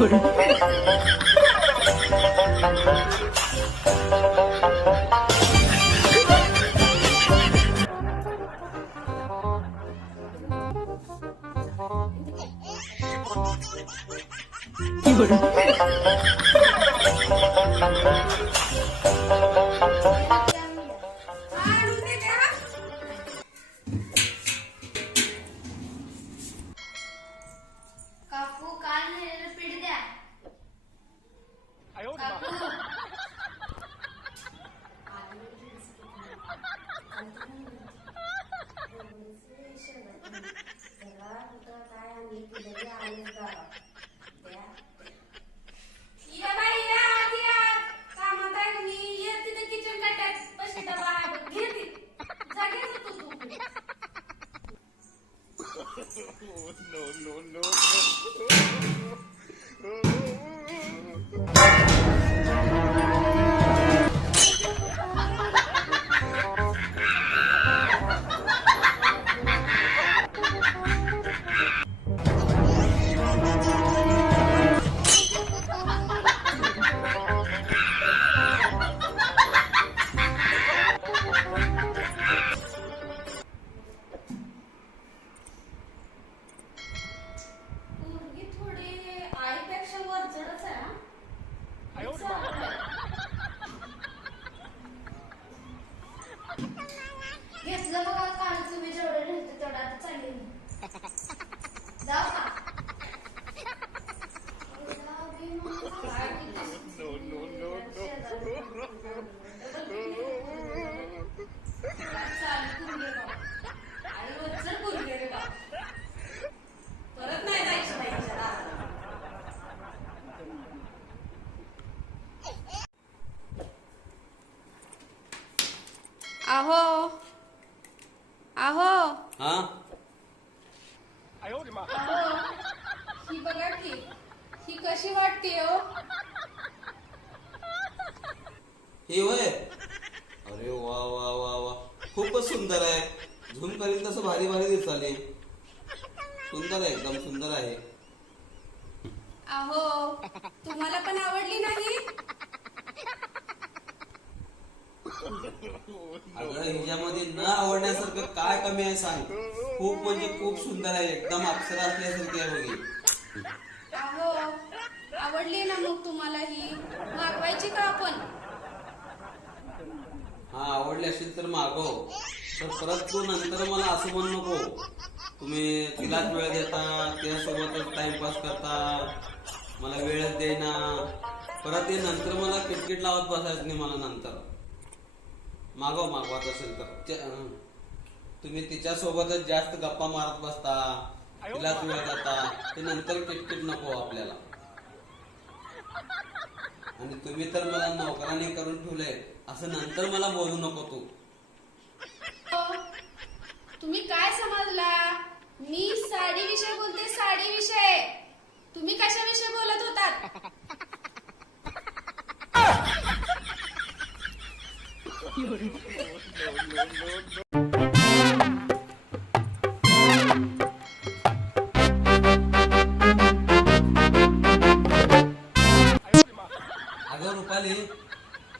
有人。一个人。पोरगी कशी वाटते हो? हे होय अरे वा वा वा वा. खूपच सुंदर आहे. झूम करीन तसं भारी भारी दिसाले सुंदर आहे एकदम सुंदर आहे. अहो तुम्हाला पण आवडली नाही? अगं हिच्यामध्ये न आवडण्यासारखं काय कमी आहे सांग. खूप म्हणजे खूप सुंदर आहे. एकदम अप्सरा असल्यासारखी आहे बघी अहो आवडली ना मग तुम्हाला ही? मागवायची का आपण? हा आवडली असेल तर मागव. तर परत तू नंतर मला असं म्हणू नको. तुम्ही तिलाच वेळ देता तिच्यासोबतच टाइमपास करता. मला वेळच देना परत ते नंतर मला किटकिट लावत बसायचं नाही मला नंतर. मागव मागवत असेल तर. तुम्ही तिच्यासोबतच जास्त गप्पा मारत बसता. तिलाच वेळ जाता ते नंतर किटकिट नको आपल्याला. आणि तुम्ही तर मला नोकराने करून ठेवलंय. असं नंतर मला बोलू नको तू. तुम्ही काय समजला? मी साडी विषय बोलते साडी विषय. तुम्ही कशाविषयी बोलत होतात?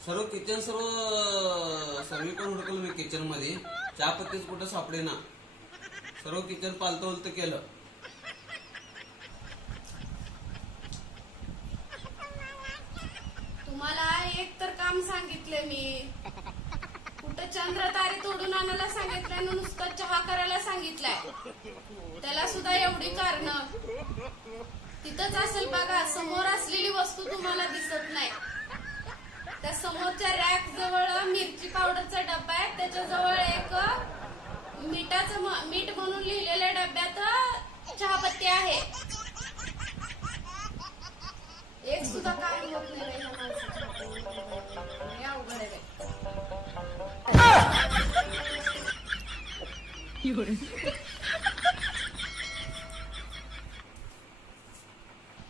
सर्व किचन सर्व सर्वीकडे हुडकलं मी किचनमध्ये. चहा पत्तीच कुठं सापडे ना सर्व किचन पालतं उलत केलं. तुम्हाला एक तर काम सांगितलं मी. कुठं चंद्र तारे तोडून आणायला सांगितलंय नुसतं चहा करायला सांगितलाय. त्याला सुद्धा एवढी कारण. तिथंच असेल बघा समोर असलेली वस्तू तुम्हाला दिसत नाही. त्या समोरच्या रॅक जवळ मिरची पावडरचा डब्बा आहे. त्याच्याजवळ एक मिठाचं मीठ म्हणून लिहिलेल्या डब्यात चहापत्ती आहे. एक सुद्धा काम होत नाही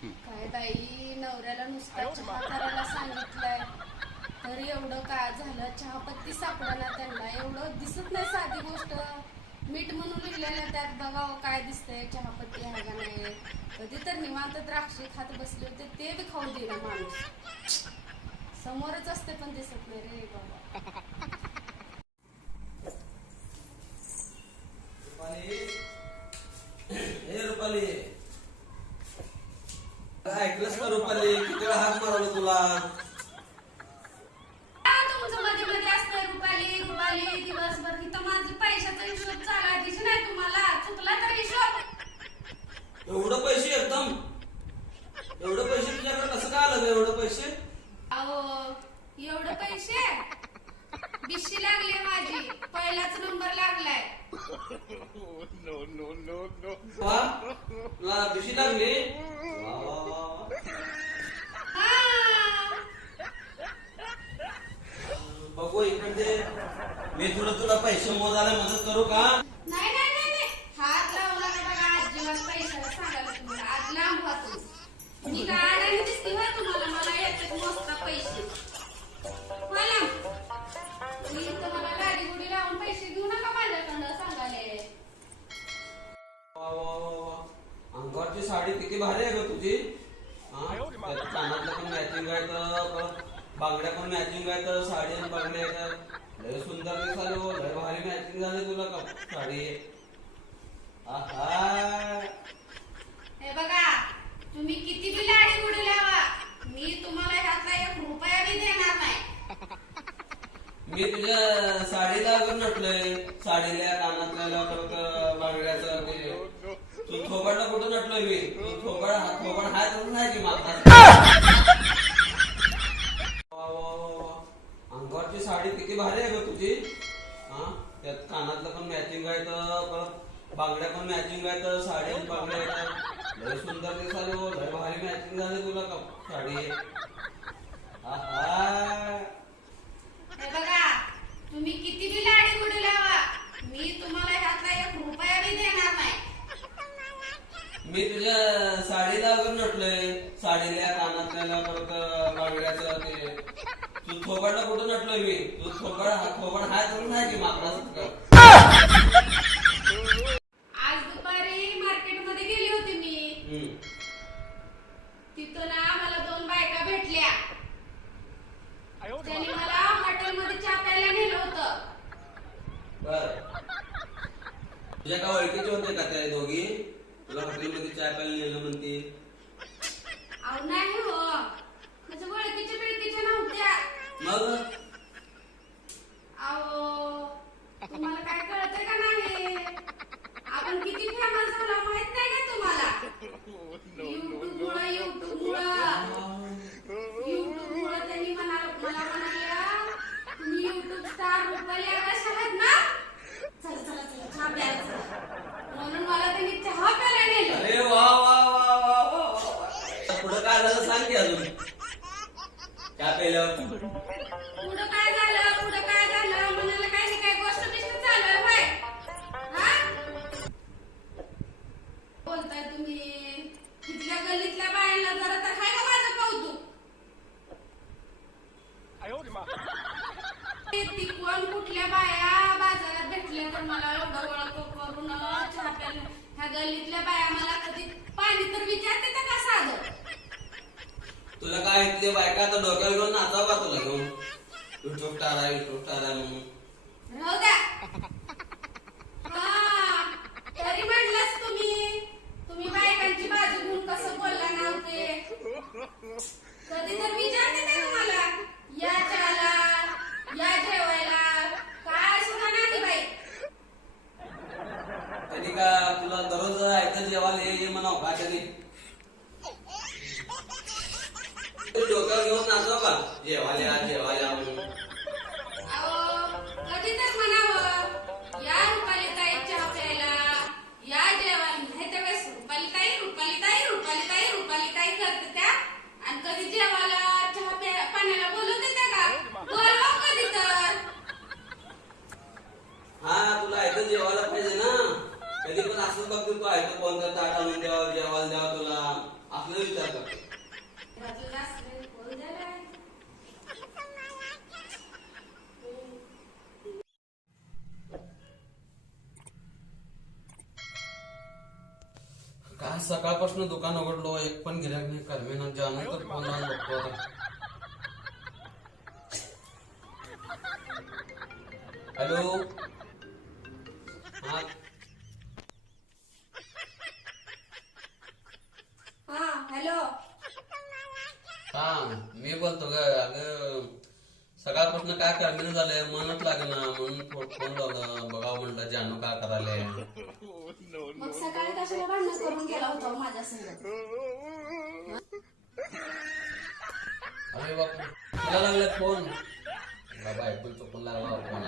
काय ताई नवऱ्याला नुसता चहा करायला सांगितलंय. अरे एवढं काय झालं? चहापत्ती सापडला त्यांना. एवढं दिसत नाही साधी गोष्ट. मीठ म्हणून लिहिलेलं त्यात बघावं हो काय दिसतंय चहापत्ती आहे का नाही. कधी तर निवांत द्राक्षे खात बसले होते ते बी खाऊ दिलं माणूस. समोरच असते पण दिसत नाही रे बाबा रुपाली हे रुपाली काय ऐकलंस का रुपाली किती वेळा हाक मारवलं तुला काय तुमचं मध्ये मध्ये असतंय रुपाली रुपाली दिवसभर इथं माझं पैशाचा हिशोब चाला दिस नाही तुम्हाला चुकला तर हिशोब एवढं पैसे एकदम एवढं पैसे तुझ्याकडे कसं काय आलं ग एवढं पैसे अहो एवढं पैसे बिशी लागली माझी पहिलाच नंबर लागलाय वा तुला दिशी लागली वा, वा, वा, वा. हा. बघू इकडे मी तुला तुला पैसे मोजायला मदत करू का? नाही नाही नाही नाही. हात लावला का बघा पैशाला सांगायला तुम्हाला. आज लांब मी काय अडाणी दिसते तुम्हाला? मला येतात मोजता पैसे. मला. मी तुम्हाला गाडी गुडी लावून पैसे घेऊ नका माझ्याकडं सांगाले वा, वा, वा, वा. अंगावरची साडी किती भारी आहे ग तुझी. हा? त्यात कानातलं पण मॅचिंग आहे तर. परत बांगड्या पण मॅचिंग आहे तर साडी आणि बांगड्या आहेत. लय सुंदर दिसाले हो लय भारी मॅचिंग झाली तुला का? साडी. आहा. हे बघा तुम्ही किती बी लाडी गुडी लावा? मी तुम्हाला ह्यातला एक रुपया बी देणार नाही. मी तुझ्या साडीला अगं नटलोय साडीला कानातल्याला परत बांगड्याचं ते. थोबाडला कुठं नटलोय मी? थोबाड थोबाड हाय नाही की मागता साडी किती भारी आहे ग तुझी. हा? त्यात कानातलं पण मॅचिंग आहे तर परत बांगड्या पण मॅचिंग आहे तर साडी आणि बांगड्या आहेत लय सुंदर दिसाले हो लय भारी मॅचिंग झाली तुला का साडी. आहा. हे बघा तुम्ही किती बी लाडी गुडी लावा. मी तुम्हाला ह्यातला एक रुपया बी देणार नाही. मी तुझ्या साडीला अगं नटलोय. साडीला कानातल्याला परत ते तू थोबाडला कुठून नटलोय मी? तू थोबाड हा थोबाड हाय तर नाही की मागला चहा प्यायला ह्या गल्लीतल्या बाया मला कधी पाणी तर विचारते का साधं तुला काय इथले बायका आता डोक्यावर घेऊन नाचाव का तुला घेऊन? युट्यूब आहे युट्यूब आहे म्हणून. राहू द्या. हा, तरी म्हणलंच तुम्ही. तुम्ही बायकांची बाजू घेऊन कसं बोलला नव्हते कधी तर विचारते का तुम्हाला या चहाला या जेवायला काय सुद्धा नाही बाई कधी का तुला दररोज ऐकत जेवायला ये म्हणाव का कधी तू डोक्यावर घेऊन नाचाव का? जेवायला या, जेवायला म्हणून. सकाळपासून दुकान उघडलो एक पण गिराक नाही करमेना ज्यानंतर फोन लावून बघतो आता हॅलो? हा? हा हॅलो. हा मी बोलतो ग अगं सकाळपासून काय करमेना झालंय? मनच लागेना म्हणून फो- फोन लावला. बघावं म्हणलं जानू काय करायले करून गेला होता हो माझ्या संग अरे बापू तुला लागला फोन बाबा ऐकून चुकून लागला फोन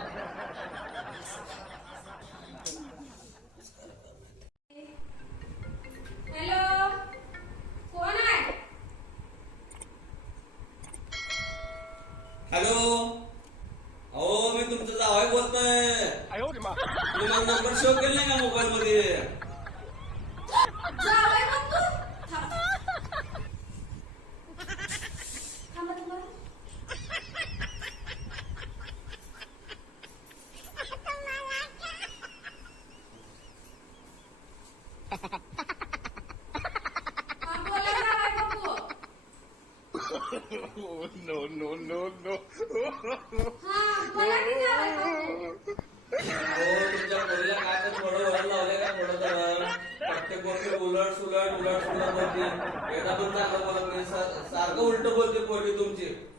हॅलो कोण आहे? हॅलो अहो मी तुमचं जावाय बोलतोय तुम्ही माझा नंबर सेव्ह केला नाही का मोबाईल मध्ये जावई बापू थांब. थांबा थांबा हा, बोला जावई बापू no, no, no, no. हा बोला की जावई बापू अहो तुमच्या पोरीला काय तर थोडं वळण लावलंय का थोडं तर प्रत्येक गोष्टी उलट सुलट उलट सुलट बोलते एकदा पण चांगलं बोलत नाही सा- सारखं बोलते पोरगी तुमची.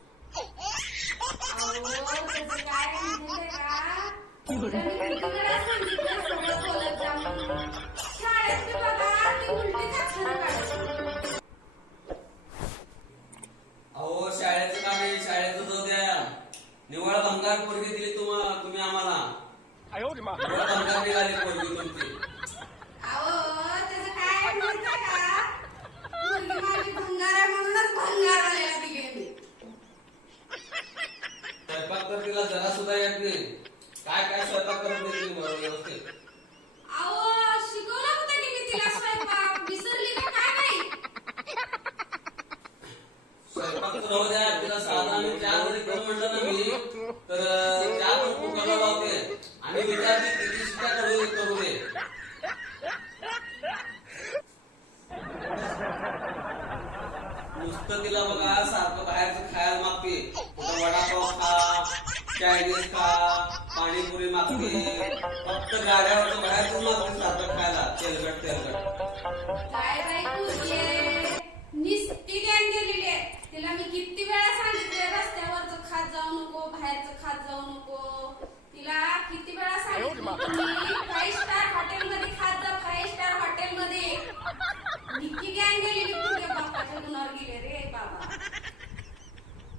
तिला साधा आणि चार जरी म्हणलं ना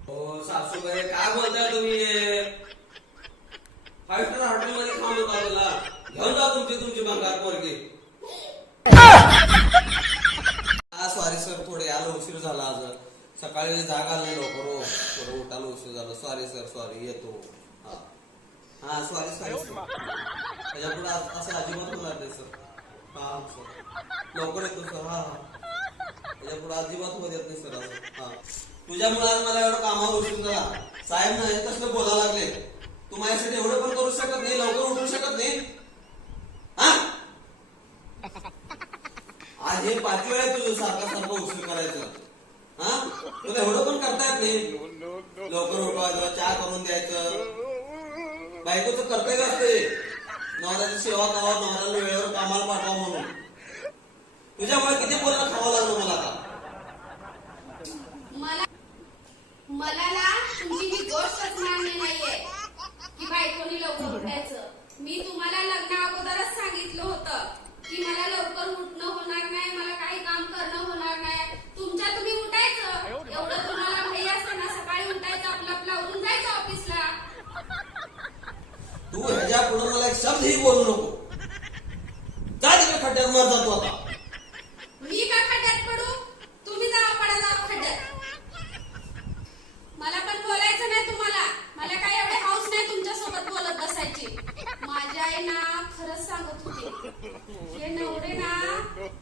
हो सासूबाई काय बोलताय तुम्ही? फाईव्ह स्टार हॉटेलमध्ये खाऊन होता तुला? घेऊन जा तुमची तुमची बंगार पोरगी. हा सॉरी सर थोडे आलो उशीर झाला आज. सकाळी जाग आली लवकर. हो थोडं उठालो उशीर झाला. सॉरी सर सॉरी येतो. हा. हा सॉरी सॉरी सर त्याच्या पुढे असं अजिबात होणार नाही सर हा सर लवकर येतो सर हा हा. त्याच्या पुढे अजिबात होत येत नाही सर असं. हा. तुझ्यामुळे आज मला एवढं कामावर उशीर झाला. साहेब नाही तसलं बोलायला लागले. तू माझ्यासाठी एवढं पण करू शकत नाही लवकर उठू शकत नाही. हा? आज हे पाचवी वेळा तुझं सारखा सारखं उशीर करायचं. हा? तुला एवढं पण करता येत नाही. लवकर उठवायचं चहा करून द्यायचं. बायकोचं कर्तव्य असते. नवऱ्याची सेवा करावा नवऱ्याला वेळेवर कामाला पाठवा म्हणून. तुझ्यामुळे किती बोलणं खावं लागलं मला आता मला मला ना तुमची ही गोष्ट मान्य नाहीये की बायकोनी लवकर उठायचं. मी तुम्हाला लग्ना अगोदरच सांगितलं होतं की मला लवकर उठणं होणार नाही मला काही काम करणं होणार नाही. तुमच्या तुम्ही उठायचं. एवढं तुम्हाला माहिती असतं ना सकाळी उठायचं आपलं आपलं आवरून जायचं ऑफिसला. तू ह्याच्या पुढे मला एक शब्दही बोलू नको. जा तिकडे खड्ड्यात मर जातो आता मी का खड्ड्यात पडू तुम्ही जावा पडा जावा खड्ड्यात मला पण बोलायचं नाही तुम्हाला मला काय एवढे हाऊस नाही तुमच्यासोबत बोलत बसायची माझी आई ना खरंच सांगत होती हे नवरे ना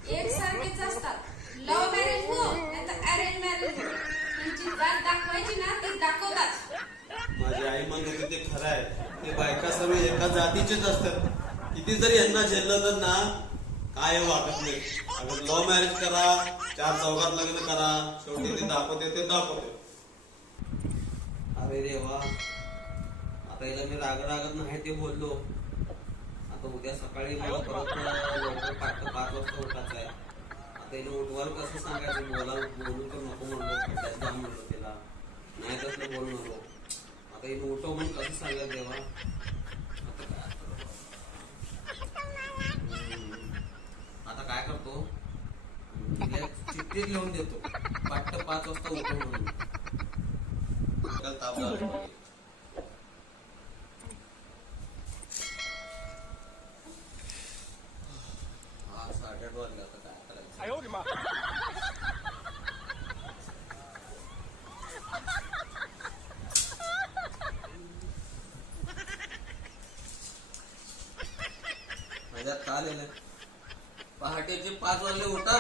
एकसारखेच असतात लव्ह मॅरेज हो नाही तर अरेंज मॅरेज हो त्यांची जात दाखवायची ना ते दाखवतात माझी आई म्हणत होती ते खरं आहे ते बायका सर्व एका जातीचेच असतात किती जरी यांना झेललं तर ना काय वागत नाही अगं लव्ह मॅरेज करा चार चौघात लग्न करा शेवटी ते दाखवते ते दाखवते अरे देवा पहिला मी राग रागत नाही ते बोललो. आता उद्या सकाळी मला परत लवकर पाच पाच वाजता उठायचं आहे. आता याला उठवायला कसं सांगायचं? बोला बोलू तर नको म्हणलो. खड्ड्यात जा म्हणलो तिला. नाही तसलं बोल नको. आता हे उठव म्हणून कसं सांगायचं देवा? आता काय आता काय करतो? तिला लिहून देतो. पाठ पाच वाजता उठव म्हणून. ताप झाला. माझ्यात का लिहिलंय पहाटेचे पाच वाजले उठा.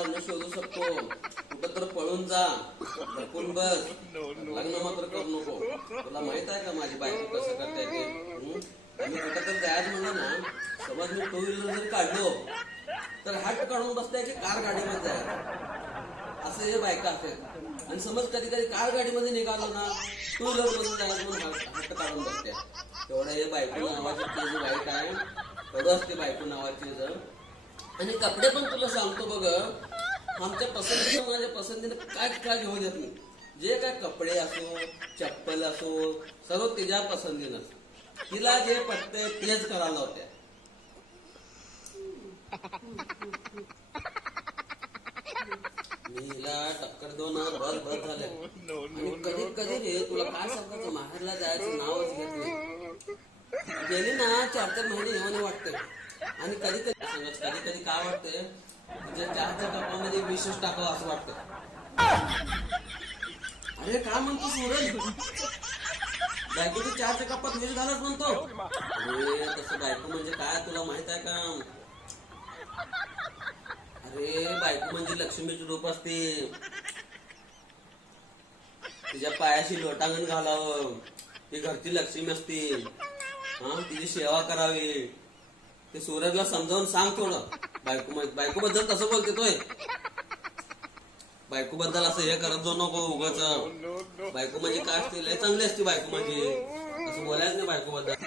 कारण शोधू शकतो. कुठं तर पळून जा. धपून बस. लग्न मात्र करू नको. तुला माहीत आहे का माझी बायको कसं करता येते? आम्ही कुठं तर जायचं म्हणलं ना समज मी टू व्हीलर जर काढलो तर हट काढून बसताय की कार गाडीमध्ये जायचं. असं हे बायका असेल. आणि समज कधी कधी कार गाडीमध्ये निघालो ना टू व्हीलरमध्ये जायचं म्हणून हट हट्ट काढून बसते. तेवढं हे बायको नावाची चीज वाईट आहे तेवढं असते बायको नावाची जर. आणि कपडे पण तुला सांगतो बघ आमच्या पसंतीनं माझ्या पसंतीनं काय काय घेऊ देत नाही जे काय कपडे असो चप्पल असो सर्व तिच्या पसंतीनं तिला जे पटतंय तेच करायला होत्या मी हिला टक्कर दोन बस बस झाले आणि कधी कधी रे तुला काय सांगायचं माहेरला जायचं नावच घेत नाही गेली ना चार चार महिने येऊन वाटते आणि कधी कधी सांगत कधी कधी काय वाटते तुझ्या चहाच्या कपामध्ये विशेष टाकावं असं वाटतं. अरे काय म्हणतो सूरज? बायकोच्या चहाच्या कपात विष घालत म्हणतो. अरे तसं बायको म्हणजे काय तुला माहीत आहे का? अरे बायको म्हणजे लक्ष्मीचे रूप असते. तिच्या पायाशी लोटांगण घालावं. ती घरची लक्ष्मी असते. हा तिची सेवा करावी. ते सूरजला समजावून सांग थोडं. बायको बायको बद्दल कसं बोलते तोय. बायको बद्दल असं हे करत जो नको उगाच. बायको म्हणजे काय असते? लय चांगली असते बायको म्हणजे. असं बोलायच नाही बायको बद्दल काय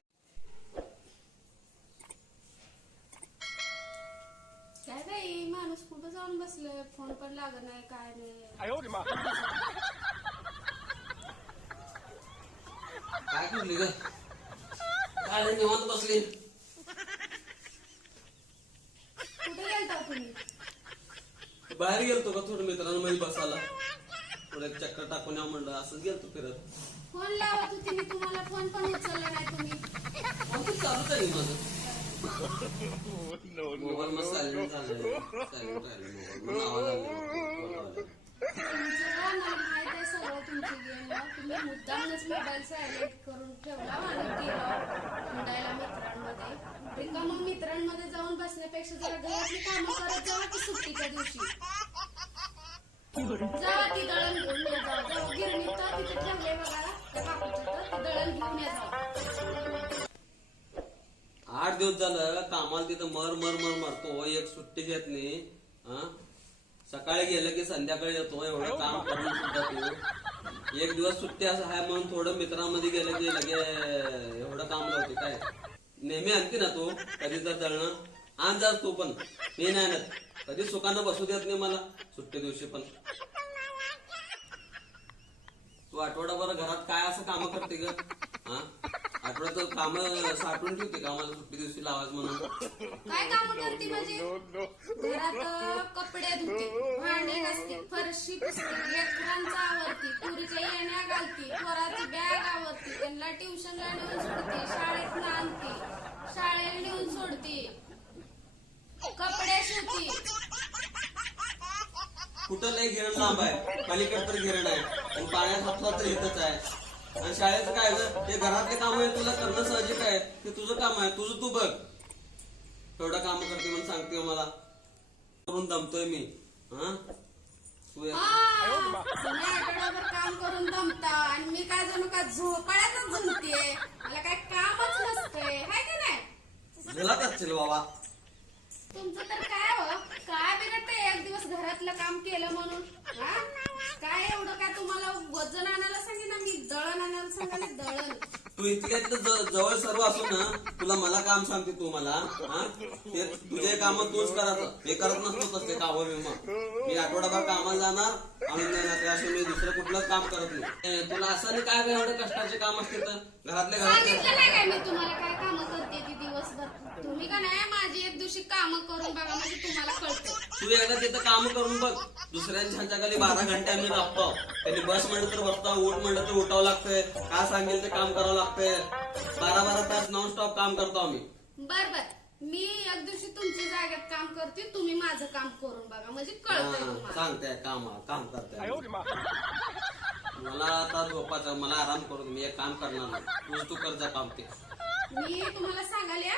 बसले फोन पण लागत नाही काय नाही. काय ग? काय निवांत बसली? गेलता तुम्ही. बाहेर गेलतो का थोडं मित्रांमध्ये बसायला? थोडं एक चक्कर टाकून या म्हणलं असंच गेलतो फिरत. फोन लावत होती मी तुम्हाला फोन पण उचलला नाही तुम्ही. कोणतं चालूच आहे माझं. No मोबाईल मग सायलेंट झालं सायलेंट राहिलं मोबाईल. मग आवाज आला नाही. तुमचं ना मला माहीत आहे सगळं तुमची गेम तुम्ही मुद्दामच मोबाईल सायलेंट करून ठेवला आणि गेला. हिंडायला मित्रांमध्ये. रिकामं मित्रांमध्ये जाऊन बसण्यापेक्षा जरा घरातली कामं करत जावा की सुट्टीच्या दिवशी? जावा ती दळण घेऊन ये जावा. जावा गिरणीत तर तिथे ठेवले बघा त्या काकूच्या तर ती दळण घेऊन ये जावा. आठ दिवस झालं कामाला तिथं मर मर मर मरतो एक सुट्टी घेत नाही. हा? सकाळी गेलं की संध्याकाळी येतो. एवढं काम करून सुद्धा तू. एक दिवस सुट्टी असं आहे म्हणून थोडं मित्रांमध्ये गेलं की लगे एवढं काम लावते काय? नेहमी आणते ना तू? कधी तर दळणं आण जा तू पण. मी नाही आणत. कधी सुखानं बसू देत नाही मला. सुट्टी दिवशी पण. तू आठवडाभर घरात काय असं काम करते ग? हा? आठवड्यात काम साठवून ठेवते का मला सुट्टी दिवशी लावायचं म्हणून. काय काम करते म्हणजे? घरात कपडे धुते भांडी घासते फरशी पुसते लेकरांचा आवरती पुरीच्या येण्या घालती पोराची बॅग आवरती त्यांना ट्युशनला नेऊन सोडते शाळेत आणते शाळेला नेऊन सोडते कपडे शिवती. कुठं लय गिरण लांब आहे? पलीकडे तर गिरण आहे. आणि पाण्यात हातला तर इथंच आहे. आणि शाळेचं काय ग? ते घरातले काम आहे तुला करणं साहजिक आहे. ते तुझं काम आहे तुझं तू बघ. एवढं काम करते म्हणून सांगते हो मला. करून दमतोय मी. हा? तू एक- तुम्ही आठवडाभर काम करून दमता आणि मी काय जणू का झोपाळ्यातच झुलते मला काय कामच नसतंय. हाय का नाही? झुलात असशील बाबा. तुमचं तर काय हो? काय बिघडतंय एक दिवस घरातलं काम केलं म्हणून? हा? काय एवढं काय तुम्हाला वजन आणायला सांगे ना मी दळण आणायला सांगा ना दळण. तू इतक्या इथं ज- जवळ सर्व असून ना तुला मला काम सांगते तू मला हा? ते तुझे काम तूच करायचं हे करत नसतो तसले काम मी मग मी आठवडाभर कामाला जाणार आणि नाही ना ते असे मी दुसरं कुठलंच काम करत नाही. ए, तुला असं नाही काय काय एवढे कष्टाचे काम असते तर? घरातले घरातले सांगितलं नाही काय मी तुम्हाला? काय करते दिवसभर तुम्ही का नाही माझी एक दिवशी कामं करून बघा म्हणजे तुम्हाला कळतं तू एकदा तिथं काम करून बघ. दुसऱ्यांच्या ह्याच्याखाली बारा घंटे आम्ही राबतो त्यांनी बस म्हणलं तर बसतो उठ म्हणलं तर उठावं लागतंय. काय सांगेल ते काम करावं लागतंय. बारा बारा तास नॉन स्टॉप काम करतो आम्ही. बर बर मी एक दिवशी तुमच्या जागेत काम करते तुम्ही माझं काम करून बघा. म्हणजे कळतंय हा, तुम्हाला. काम काम करते मला आता झोपायचं मला आराम करून मी एक काम करणार नाही. तू तू कर जा काम ते. मी तुम्हाला सांगाल्या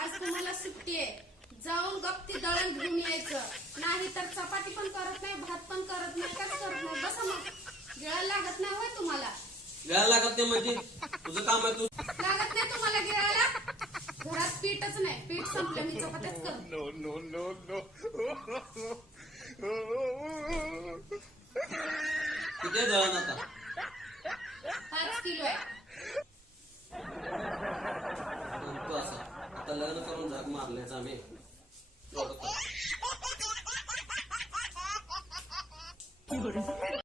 आज तुम्हाला सुट्टी आहे. जाऊन गप्ती दळण घेऊन यायचं. नाही तर चपाती पण करत नाही भात पण करत नाही काच करत नाही? बसा मग. गिळायला लागत नाही होय तुम्हाला. वेळा लागत नाही म्हणजे? तुझं काम आहे तू. लागत नाही तुम्हाला गिळायला घरात पीठच नाही. पीठ संपलं मी चपात्याच करते. No, no, no, no. किती दळण आता? पाच किलो आहे. तो असा. आता लग्न करून झाक मारल्याचा आम्ही